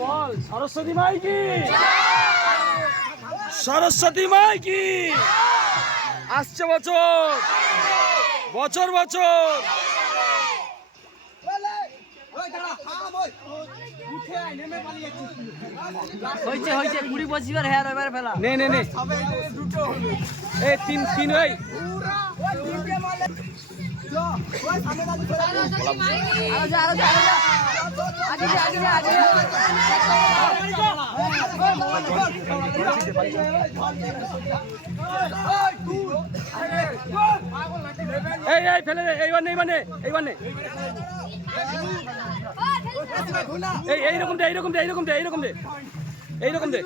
বল সরস্বতী মাই কি, সরস্বতী মাই কি। আসছে বছর বছর বছর হয়েছে হয়েছে 20-25 হেয়ার এবার ফেলা নে নে নে এই তিন তিন ওই এই এই ফেলে দে, এইবার নেই মানে এইবার নেই এই এইরকম দে এইরকম দে এইরকম দে এইরকম দে এইরকম দে